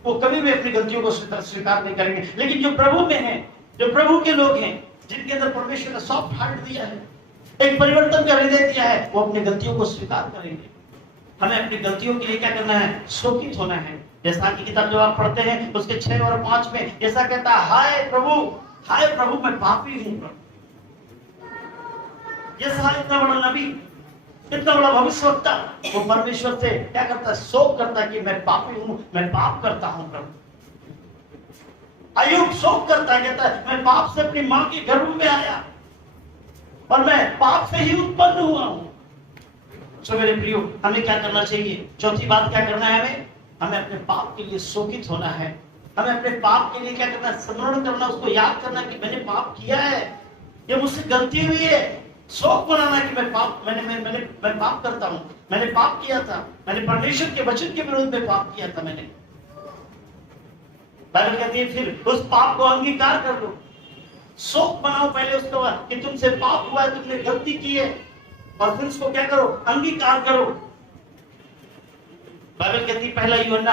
वो कभी भी अपनी गलतियों को स्वीकार नहीं करेंगे। लेकिन जो प्रभु में है, जो प्रभु के लोग हैं, जिनके अंदर परमेश्वर ने सॉफ्ट हार्ट दिया है, एक परिवर्तन का हृदय दिया है, वो अपनी गलतियों को स्वीकार करेंगे। हमें अपनी गलतियों के लिए क्या करना है? शोकित होना है। जैसा की किताब जब आप पढ़ते हैं उसके 6 और 5 में ऐसा कहता है, हाय प्रभु मैं पापी हूं प्रभु। यशायाह इतना बड़ा नबी, इतना बड़ा भविष्यवक्ता, वो परमेश्वर से क्या करता है? शोक करता है कि मैं पापी हूं, मैं पाप करता हूं प्रभु। अय्यूब शोक करता है, कहता है मैं पाप से अपनी मां के गर्भ में आया और मैं पाप से ही उत्पन्न हुआ हूं। सो मेरे प्रियो, हमें क्या करना चाहिए? चौथी बात क्या करना है? हमें अपने पाप के लिए शोकित होना है। हमें अपने पाप के लिए क्या करना है? स्मरण करना, उसको याद करना कि मैंने पाप किया है, ये मुझसे गलती हुई है। शोक बनाना कि मैं पाप करता हूं, मैंने पाप किया था, मैंने परमेश्वर के वचन के विरोध में पाप किया था। मैंने, बाइबल कहती है फिर उस पाप को अंगीकार कर लो। शोक बनाओ पहले उसको कि तुमसे पाप हुआ है, तुमने गलती की है, और फिर उसको क्या करो? अंगीकार करो। बाइबल कहती है पहला यूहन्ना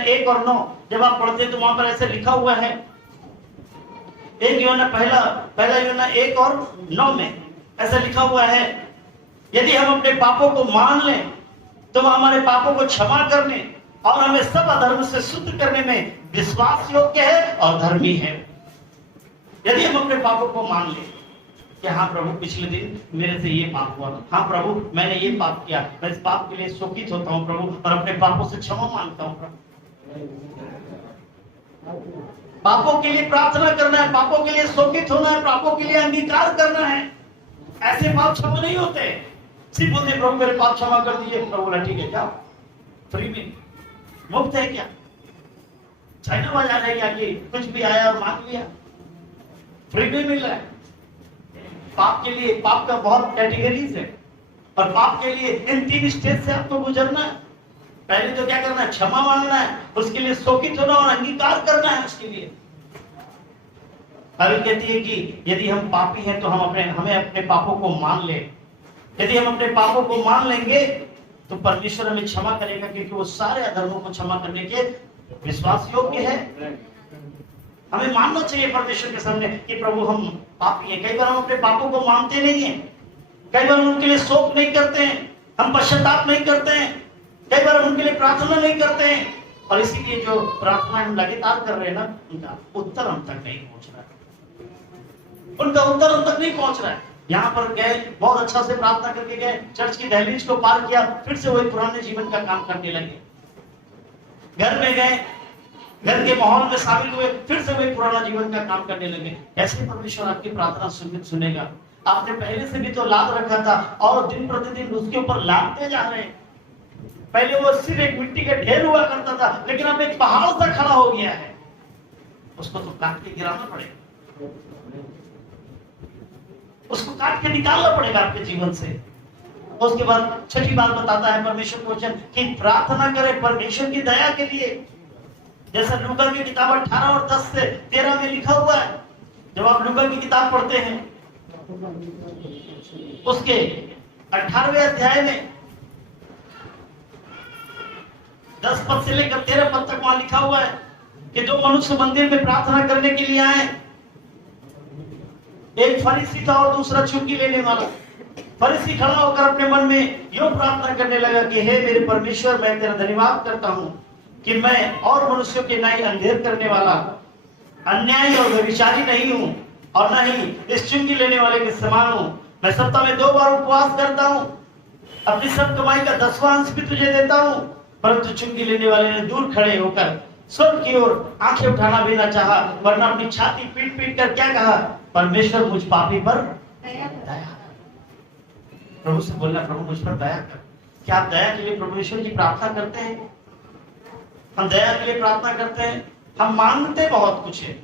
1 और 9 जब आप पढ़ते हैं तो वहां पर ऐसे लिखा हुआ है, पहला यूहन्ना 1 और 9 में ऐसा लिखा हुआ है, यदि हम अपने पापों को मान लें तो वह हमारे पापों को क्षमा करने और हमें सब अधर्म से शुद्ध करने में विश्वास योग्य है और धर्मी है। यदि हम अपने पापों को मान लें कि हाँ प्रभु पिछले दिन मेरे से ये पाप हुआ, हाँ प्रभु मैंने ये पाप किया, मैं इस पाप के लिए शोकित होता हूँ प्रभु और अपने पापों से क्षमा मांगता हूँ प्रभु। पापों के लिए प्रार्थना करना है, पापों के लिए शोकित होना है, पापों के लिए अंगीकार करना है। ऐसे पाप क्षमा नहीं होते। सिर्फ बोलते प्रभु मेरे पाप क्षमा कर दीजिए, प्रभु बोला ठीक है क्या फ्री में, मुफ्त है क्या? चाइना बाजार है क्या कि कुछ भी आया और मांग लिया? फ्री में मिल रहा है। पाप के लिए, पाप का बहुत कैटेगरीज है और पाप के लिए इन 3 स्टेज से आपको गुजरना है। पहले तो क्या करना है? क्षमा मांगना है, उसके लिए शोकित होना और अंगीकार करना है उसके लिए। अभी कहती है कि यदि हम पापी हैं तो हमें अपने पापों को मान ले। यदि हम अपने पापों को मान लेंगे तो परमेश्वर हमें क्षमा करेगा, क्योंकि वो सारे अधर्मों को क्षमा करने के विश्वास योग्य है। हमें मानना चाहिए परमेश्वर के सामने कि प्रभु हम पापी हैं। कई बार हम अपने पापों को मानते नहीं हैं, कई बार हम उनके लिए शोक नहीं करते हैं, हम पश्चाताप नहीं करते हैं, कई बार हम उनके लिए प्रार्थना नहीं करते हैं, और इसीलिए जो प्रार्थना हम लगातार कर रहे हैं ना, उनका उत्तर हम तक नहीं पहुंच रहा है। उनका उत्तर हम तक नहीं पहुंच रहा है। यहाँ पर गए, बहुत अच्छा से प्रार्थना करके गए, चर्च की दहलीज को पार किया, फिर से वही पुराने जीवन का काम करने लगे। घर में गए, घर के माहौल में शामिल हुए, फिर से वही पुराना जीवन का काम करने लगे। ऐसे परमेश्वर आपकी प्रार्थना सुनेगा? आपने पहले से भी तो लाद रखा था और दिन प्रतिदिन उसके ऊपर लादते जा रहे हैं। पहले वो सिर्फ एक मिट्टी का ढेर हुआ करता था, लेकिन अब एक पहाड़ सा खड़ा हो गया है। उसको तो काट के गिराना पड़ेगा, उसको काट के निकालना पड़ेगा आपके जीवन से। उसके बाद छठी बात बताता है परमेश्वर को वचन कि प्रार्थना करें परमेश्वर की दया के लिए। जैसा लूका की किताब 18 और 10 से 13 में लिखा हुआ है। जब आप लूका की किताब पढ़ते हैं, उसके 18वें अध्याय में 10 पद से लेकर 13 पद तक वहां लिखा हुआ है कि दो मनुष्य मंदिर में प्रार्थना करने के लिए आए। एक फरीसी था और दूसरा चुंगी लेने वाला। फरीसी खड़ा होकर अपने मन में यूं प्रार्थना करने लगा कि हे मेरे परमेश्वर, मैं तेरा धन्यवाद करता हूं कि मैं और मनुष्यों के नहीं अंधेर करने वाला, अन्यायी और व्यभिचारी नहीं हूं, और न ही इस चुंगी लेने वाले के समान हूं। मैं सप्ताह में 2 बार उपवास करता हूं, अपनी सब कमाई का 10वां अंश भी तुझे देता हूं। परंतु चुंगी लेने वाले ने दूर खड़े होकर स्वर्ग की ओर आंखें उठाना भी न चाहा, वरना अपनी छाती पीट पीट कर क्या कहा, परमेश्वर मुझ पापी पर दया कर। प्रभु से बोलना, प्रभु मुझ पर दया कर। क्या आप दया के लिए परमेश्वर की प्रार्थना करते हैं? हम दया के लिए प्रार्थना करते हैं। हम मांगते बहुत कुछ है,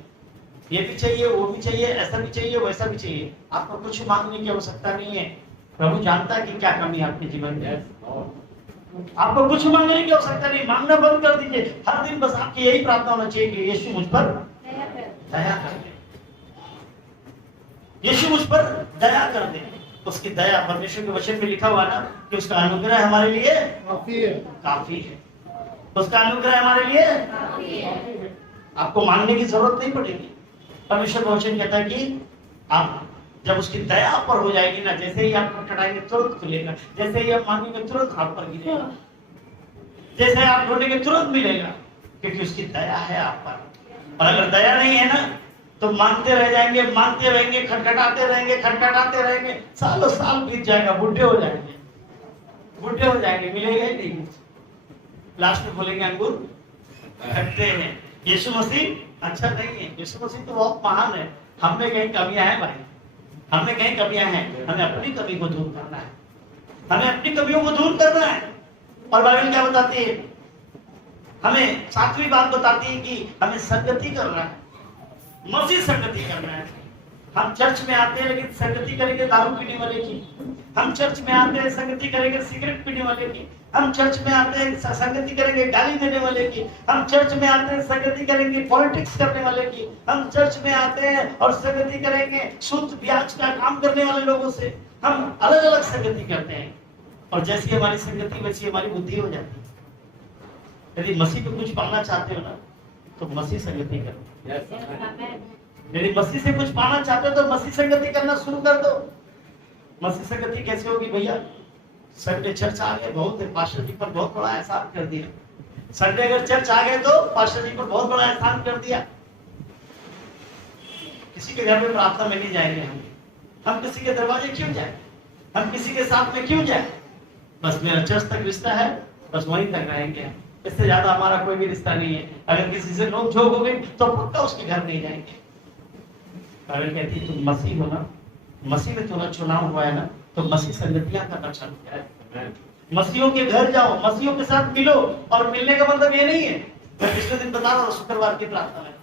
ये भी चाहिए, वो भी चाहिए, ऐसा भी चाहिए, वैसा भी चाहिए। आपको कुछ मांगने की आवश्यकता नहीं है। प्रभु जानता है कि क्या कमी है आपके जीवन में। आपको कुछ मांगने की आवश्यकता नहीं, मांगना बंद कर दीजिए। हर दिन बस आपकी यही प्रार्थना होना चाहिए कि यीशु मुझ पर दया कर दे, यीशु मुझ पर दया कर दे। उसकी दया, परमेश्वर के वचन में लिखा हुआ ना कि उसका अनुग्रह हमारे लिए काफी है। उसका अनुग्रह हमारे लिए काफी है। आपको मांगने की जरूरत नहीं पड़ेगी। परमेश्वर का वचन कहता है कि आप जब उसकी दया पर हो जाएगी ना, जैसे ही आप खटखटाएंगे तुरंत खुलेगा, जैसे ही आप मांगेंगे तुरंत हाथ पर गिरेगा, जैसे आप ढूंढेंगे तुरंत मिलेगा, क्योंकि उसकी दया है आप पर। और अगर दया नहीं है ना तो मांगते रह जाएंगे, मांगते रहेंगे, खटखटाते रहेंगे, सालों साल बीत जाएगा, बुढ़े हो जाएंगे, मिलेगा ही नहीं। लास्ट में बोलेंगे अंगूर खट्टे हैं। यीशु मसीह अच्छा नहीं है, यीशु मसीह तो बहुत महान है। हम में कहीं कमियां हैं भाई, हमें कहीं कमियां हैं। हमें अपनी कमी को दूर करना है, हमें अपनी कमियों को दूर करना है। और बाइबल क्या बताती है? हमें 7वीं बात बताती है कि हमें संगति करना है, मसीह संगति करना है। हम चर्च में आते हैं लेकिन संगति करेंगे दारू पीने वाले की, हम चर्च में आते हैं संगति करेंगे सिगरेट पीने वाले की, हम चर्च में आते हैं संगति करेंगे गाली देने वाले की, हम चर्च में आते हैं संगति करेंगे पॉलिटिक्स करने वाले की, हम चर्च में आते हैं और संगति करेंगे सूद ब्याज का काम करने वाले लोगों से। हम अलग अलग संगति करते हैं, और जैसी हमारी संगति वैसी हमारी बुद्धि हो जाती है। यदि मसीह को कुछ पाना चाहते हो ना तो मसीह संगति करो। यदि मसीह से कुछ पाना चाहते हो तो मसीह संगति करना शुरू कर दो। मसीह संगति कैसे होगी भैया? संडे चर्च आ गए, बहुत पास्टर जी पर बहुत बड़ा एहसान कर दिया। संडे अगर चर्च आ गए तो पास्टर जी पर बहुत बड़ा एहसान कर दिया। किसी के घर में प्रार्थना में नहीं जाएंगे हम किसी के दरवाजे क्यों जाए, हम किसी के साथ में क्यों जाए? बस मेरा चर्च तक रिश्ता है, बस वहीं तक रहेंगे, इससे ज्यादा हमारा कोई भी रिश्ता नहीं है। अगर किसी से नोक झोंक हो गई तो पक्का उसके घर नहीं जाएंगे। बाइबल कहती है तुम मसीह हो ना, मसीह में तुम्हारा चुनाव हुआ है ना, तो मसीह संगतियां करना चालू करें। मसीहों के घर जाओ, मसीहों के साथ मिलो। और मिलने का मतलब ये नहीं है, मैं पिछले दिन बता रहा हूँ शुक्रवार की प्रार्थना में,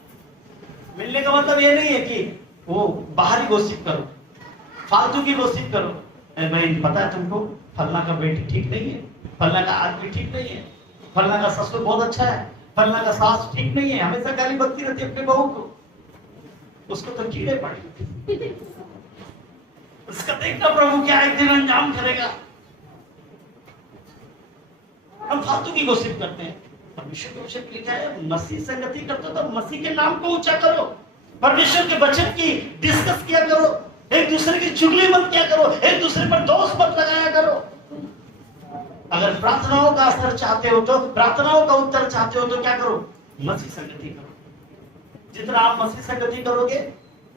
मिलने का मतलब ये नहीं है कि वो बाहरी गोसिप करो, फालतू की गोसिप करो। भाई पता है तुमको फलना का बेटी ठीक नहीं है, फलना का आदमी ठीक नहीं है, फलना का ससुर बहुत अच्छा है, फलना का सास ठीक नहीं है, हमेशा गाली बकती रहती है अपने बहू को। उसको तो कीड़े पड़े। उसका देखना प्रभु क्या एक दिन अंजाम करेगा। हम फालतू की गोसिप करते हैं। परमेश्वर के वचन में लिखा है मसीह संगति करते हो तो मसीह के नाम को ऊंचा करो, परमेश्वर के वचन की डिस्कस किया करो, एक दूसरे की चुगली मत किया करो, एक दूसरे पर दोष मत लगाया करो। अगर प्रार्थनाओं का असर चाहते हो तो, प्रार्थनाओं का उत्तर चाहते हो तो क्या करो, मसीह संगति करो। जितना आप मसीह संगति करोगे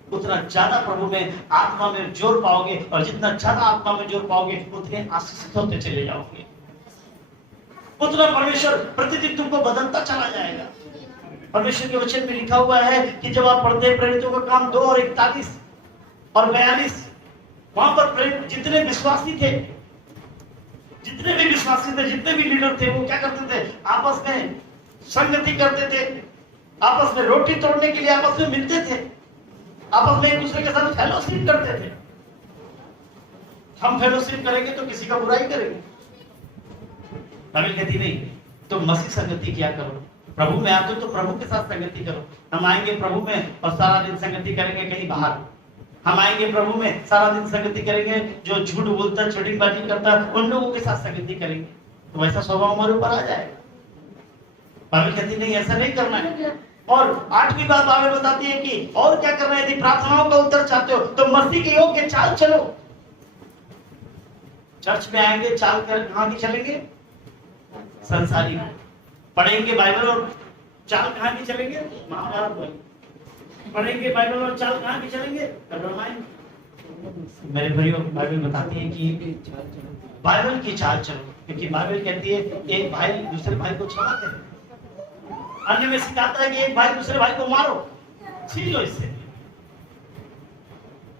उतना ज्यादा प्रभु में आत्मा में जोर पाओगे, और जितना ज्यादा आत्मा में जोर पाओगे उतने आशीषित होते चले जाओगे, उतना परमेश्वर प्रतिदिन तुमको बदलता चला जाएगा। परमेश्वर के वचन में लिखा हुआ है कि जब आप पढ़ते हैं प्रेरितों का काम 2 और 41 और 42, वहां पर जितने विश्वासी थे, जितने भी विश्वासी थे, जितने भी लीडर थे, वो क्या करते थे, आपस में संगति करते थे, आपस में रोटी तोड़ने के लिए आपस में मिलते थे, आपस में एक दूसरे के साथ फेलोशिप करते थे। हम फेलोशिप करेंगे तो किसी का बुराई करेंगे। बाइबल कहती नहीं, तो मसीह संगति किया करो। प्रभु में आते हो तो प्रभु के साथ संगति करो। हम आएंगे प्रभु में और सारा दिन संगति करेंगे कहीं बाहर। हम आएंगे प्रभु में, सारा दिन संगति करेंगे, जो झूठ बोलता, चोटिंगबाजी करता, उन लोगों के साथ संगति करेंगे, तो वैसा स्वभाव हमारे ऊपर आ जाएगा। बाइबल कहती नहीं, ऐसा नहीं करना है। और 8वीं बात बाइबल बताती है कि और क्या करना है, यदि प्रार्थनाओं का उत्तर चाहते हो तो मसीह के योग्य चाल चलो। चर्च में आएंगे, चाल कर कहां की चलेंगे, संसारी। पढ़ेंगे बाइबल और चाल कहां की चलेंगे, महाभारत। पढ़ेंगे बाइबल और चाल कहां की चलेंगे, रामायण। मेरे भाइयों, बाइबल बताती है कि बाइबल की चाल चलो, क्योंकि बाइबल कहती है एक भाई दूसरे भाई को क्षमा करे। अन्य में सिखाता है कि एक भाई दूसरे भाई को मारो, छीन लो इससे,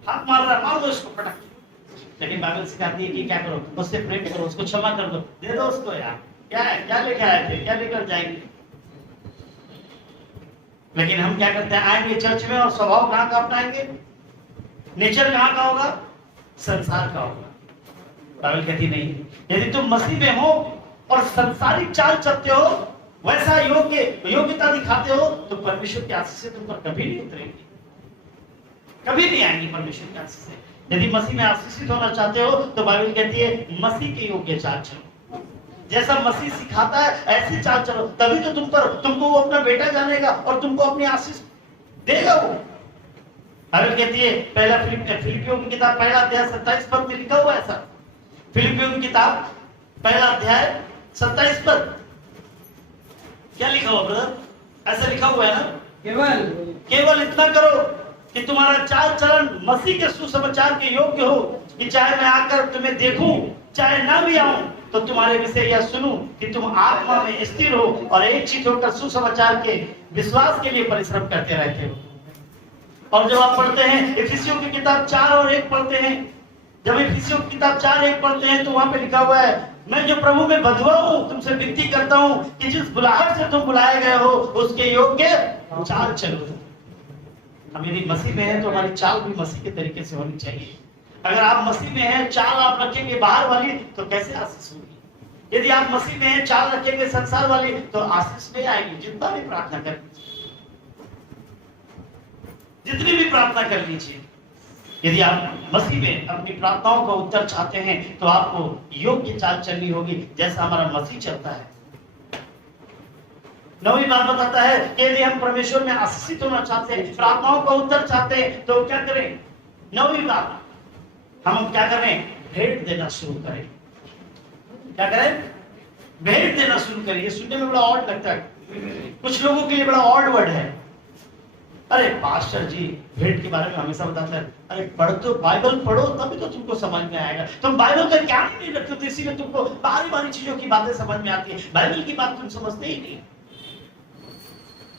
हाथ मार रहा मार दो इसको, पटक। लेकिन बाइबल सिखाती है कि क्या करो, उससे प्रेम करो, उसको क्षमा कर दो, दे दो उसको। यार क्या है, क्या लेके आए थे, क्या लेकर जाएंगे। लेकिन हम क्या करते हैं, आएंगे चर्च में और स्वभाव कहां का अपनाएंगे, नेचर कहां का होगा, संसार का होगा। बाइबल कहती नहीं, यदि तुम मसीह में हो और संसारिक चाल चलते हो, वैसा योग्यता दिखाते हो, तो परमेश्वर की आशीष से तुम पर कभी नहीं उतरेंगी, कभी नहीं आएंगी परमेश्वर की आशीष से। यदि मसीह में आशीषित होना चाहते हो तो बाइबल कहती है मसीह के योग्य चाल चलो। जैसा मसीह सिखाता है ऐसी चाल चलो, तभी तो तुमको वो अपना बेटा जानेगा और तुमको अपनी आशीष देगा वो। बाइबल कहती है पहला फिलिपियों की किताब 1 अध्याय 27 पद में लिखा हुआ है ऐसा। फिलिपियों की किताब 1 अध्याय 27 पद क्या लिखा हुआ ब्रदर, ऐसा लिखा हुआ है ना, केवल इतना करो कि तुम्हारा चाल चलन मसीह के सुसमाचार के योग्य हो, कि चाहे मैं आकर तुम्हें देखूं, चाहे ना भी आऊं, तो तुम्हारे विषय यह सुनूं कि तुम आत्मा में स्थिर हो और एक चित्त होकर सुसमाचार के विश्वास के लिए परिश्रम करते रहते हो। और जब आप पढ़ते हैं इफिसियों की किताब 4 और 1 पढ़ते हैं, जब इफिसियों की किताब 4:1 पढ़ते हैं तो वहां पे लिखा हुआ है, मैं जो प्रभु में बंधुआ हूं तुमसे विनती करता हूं कि जिस बुलाहट से तुम बुलाए गए हो उसके योग्य चाल चलो। हम यदि मसीह में हैं तो हमारी चाल भी मसीह के तरीके से होनी चाहिए। अगर आप मसीह में हैं, चाल आप रखेंगे बाहर वाली, तो कैसे आशीष होगी। यदि आप मसीह में हैं, चाल रखेंगे संसार वाली, तो आशीष नहीं आएगी। जितना भी प्रार्थना कर लीजिए, जितनी भी प्रार्थना कर लीजिए, यदि आप मसीह में अपनी प्रार्थनाओं का उत्तर चाहते हैं तो आपको योग्य चाल चलनी होगी जैसा हमारा मसीह चलता है। 9वीं बात बताता है कि यदि हम परमेश्वर में आशीषित होना चाहते हैं, प्रार्थनाओं का उत्तर चाहते हैं, तो क्या करें। 9वीं बात, हम क्या करें, भेंट देना शुरू करें। क्या करें, भेंट देना शुरू करें। ये सुनने में बड़ा ऑड लगता है, कुछ लोगों के लिए बड़ा ऑड वर्ड है। अरे पास्टर जी भेंट के बारे में हमेशा बताते हैं, अरे पढ़ तो बाइबल पढ़ो तभी तो तुमको समझ में आएगा। तुम बाइबल का ज्ञान नहीं रखते तो इसीलिए तुमको बारी चीजों की बातें समझ में आती है, बाइबल की बात तुम समझते ही नहीं।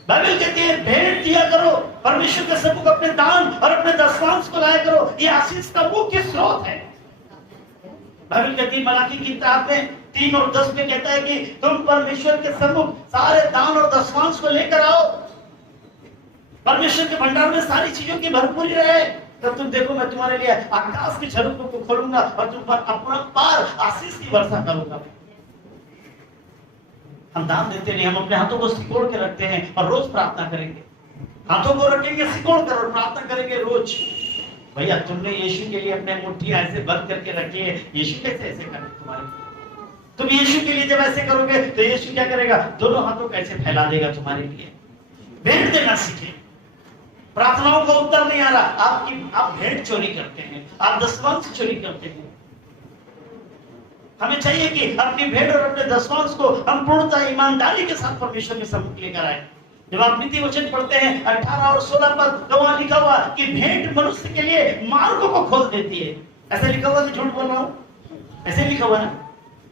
बाइबल कहती है भेंट दिया करो, परमेश्वर के सम्मुख अपने दान और अपने दशमांश को लाया करो, ये आशीष का मुख्य स्रोत है। बाइबल कहती है मलाकी की किताब में 3 और 10 में कहता है कि तुम परमेश्वर के सम्मुख सारे दान और दशमांश को लेकर आओ, परमेश्वर के भंडार में सारी चीजों की भरपूरी रहे, तब तुम देखो मैं तुम्हारे लिए आकाश की झरोखों को खोलूंगा और तुम पर अपना पार आशीष की वर्षा करूंगा। हम दान देते नहीं, हम अपने हाथों को सिकोड़ के रखते हैं और रोज प्रार्थना करेंगे। हाथों को रखेंगे सिकोड़ कर और प्रार्थना करेंगे रोज। भैया तुमने यीशु के लिए अपने मुट्ठी ऐसे बंद करके रखी है, यीशु कैसे ऐसे करे तुम्हारे? तुम यीशु के लिए जब ऐसे करोगे तो यीशु क्या करेगा? दोनों हाथों को ऐसे फैला देगा तुम्हारे लिए। भेंट देना सीखे। प्रार्थनाओं का उत्तर नहीं आ रहा, आप भेंट चोरी करते हैं, आप दशमांश चोरी करते हैं। हमें चाहिए कि अपनी भेंट और अपने दशमांश को हम पूर्णतः ईमानदारी के साथ परमेश्वर के सम्मुख लेकर आए। जब आप नीति वचन पढ़ते हैं 18 और 16 पर, तो वहां लिखा हुआ कि भेंट मनुष्य के लिए मार्गों को खोल देती है। ऐसा लिखा हुआ है, झूठ बोल रहा हूं? ऐसे लिखा हुआ ना?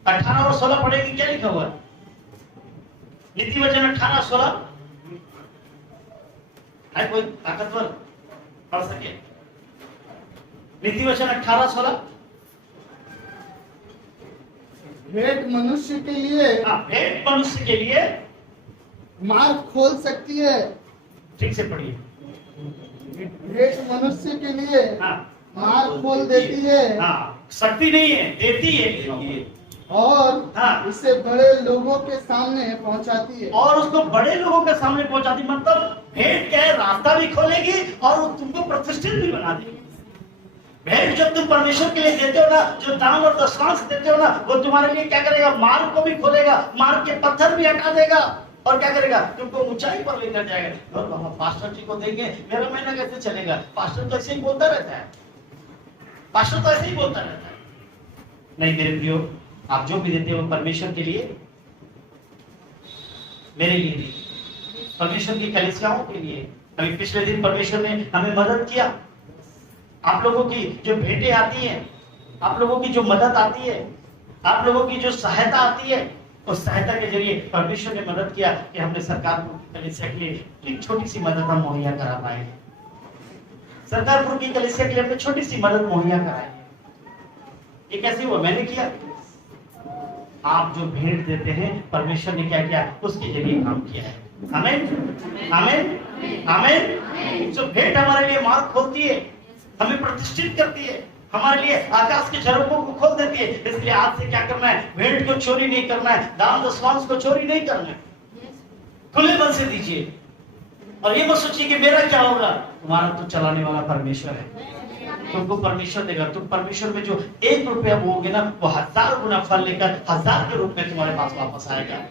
18 और 16 पढ़ेगी, क्या लिखा हुआ है? नीति वचन 18 16 है, कोई ताकतवर पढ़ सके? नीति वचन 18 16। भेंट मनुष्य के लिए, भेंट मनुष्य के लिए मार्ग खोल सकती है। ठीक से पढ़िए। भेंट मनुष्य के लिए मार्ग खोल देती है। शक्ति नहीं है, देती है। और इसे बड़े लोगों के सामने पहुंचाती है। और उसको बड़े लोगों के सामने पहुंचाती, मतलब भेंट क्या है? रास्ता भी खोलेगी और तुमको प्रतिष्ठित भी बना देगी। भेंट जब तुम परमेश्वर के लिए देते हो ना, जो दान और दशमांश देते हो ना, वो तुम्हारे लिए क्या करेगा? मार्ग को भी खोलेगा, मार्ग के पत्थर भी हटा देगा और क्या करेगा? तुमको ऊंचाई पर लेकर जाएगा। और बाबा पास्टर जी को देंगे, मेरा महीना कैसे चलेगा? पास्टर तो ऐसे ही बोलता रहता है, पास्टर तो ऐसे ही बोलता रहता है। नहीं मेरे प्रियो, आप जो भी देते हो परमेश्वर के लिए, मेरे लिए नहीं, परमेश्वर की कलीसियाओं के लिए। अभी पिछले दिन परमेश्वर ने हमें मदद किया। आप लोगों की जो भेंटें आती हैं, आप लोगों की जो मदद आती है, आप लोगों की जो सहायता आती है, उस सहायता के जरिए परमेश्वर ने मदद किया कि हमने सरकारपुर की कलीसिया के लिए एक छोटी सी मदद हम मुहैया करा पाए। सरकारपुर की कलीसिया के लिए हमने छोटी सी मदद मुहैया कराई। ये कैसे हुआ? मैंने किया। आप जो भेंट देते हैं, परमेश्वर ने क्या किया? उसके जरिए काम किया है। आमीन आमीन आमीन। जो भेंट हमारे लिए मार्ग खोलती है, हमें प्रतिष्ठित करती है, हमारे लिए आकाश के झरोखों को खोल देती है। इसलिए आज से क्या करना है? भेंट को चोरी नहीं करना है, दान दशमांश को चोरी नहीं करना है। खुले मन से दीजिए और ये मत सोचिए कि मेरा क्या होगा। तुम्हारा तो चलाने वाला परमेश्वर है, तुमको परमेश्वर देगा। तुम परमेश्वर में जो 1 रुपया बोओगे ना, वो 1000 गुना फल लेकर 1000 के रूप में तुम्हारे पास वापस आएगा।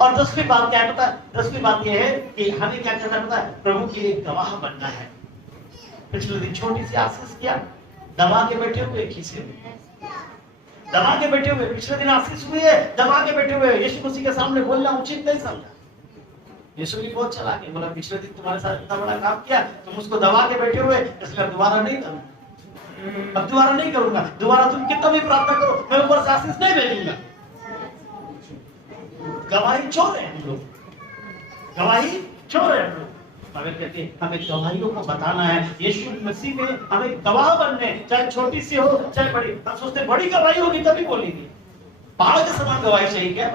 और 10वीं बात क्या है पता है? 10वीं बात यह है कि हमें क्या करना पता है? प्रभु के लिए गवाह बनना है। पिछले दिन छोटी सी आशीष किया, दबा के बैठे हुए, खींचे दबा के बैठे हुए। पिछले दिन आशीष हुई है, दबा के बैठे हुए। यीशु मसीह के सामने बोलना उचित नहीं समझा। यीशु भी बहुत चला के बोला, पिछले दिन तुम्हारे साथ इतना बड़ा काम किया, तुम उसको दबा के बैठे हुए, इसलिए दोबारा नहीं करूंगा। अब दोबारा नहीं करूंगा। दोबारा तुम कितना भी प्रार्थना करो, मैं ऊपर से आशीष नहीं भेजूंगा। गवाही चोर है हम लोग, गवाही चोर है हम लोग। हमें कहते हैं हमें गवाहियों को बताना है। यीशु मसीह में हमें गवाह बनने, चाहे छोटी सी हो चाहे बड़ी। हम सोचते बड़ी गवाही होगी तभी बोलेंगे। पहाड़ के समान गवाही चाहिए क्या?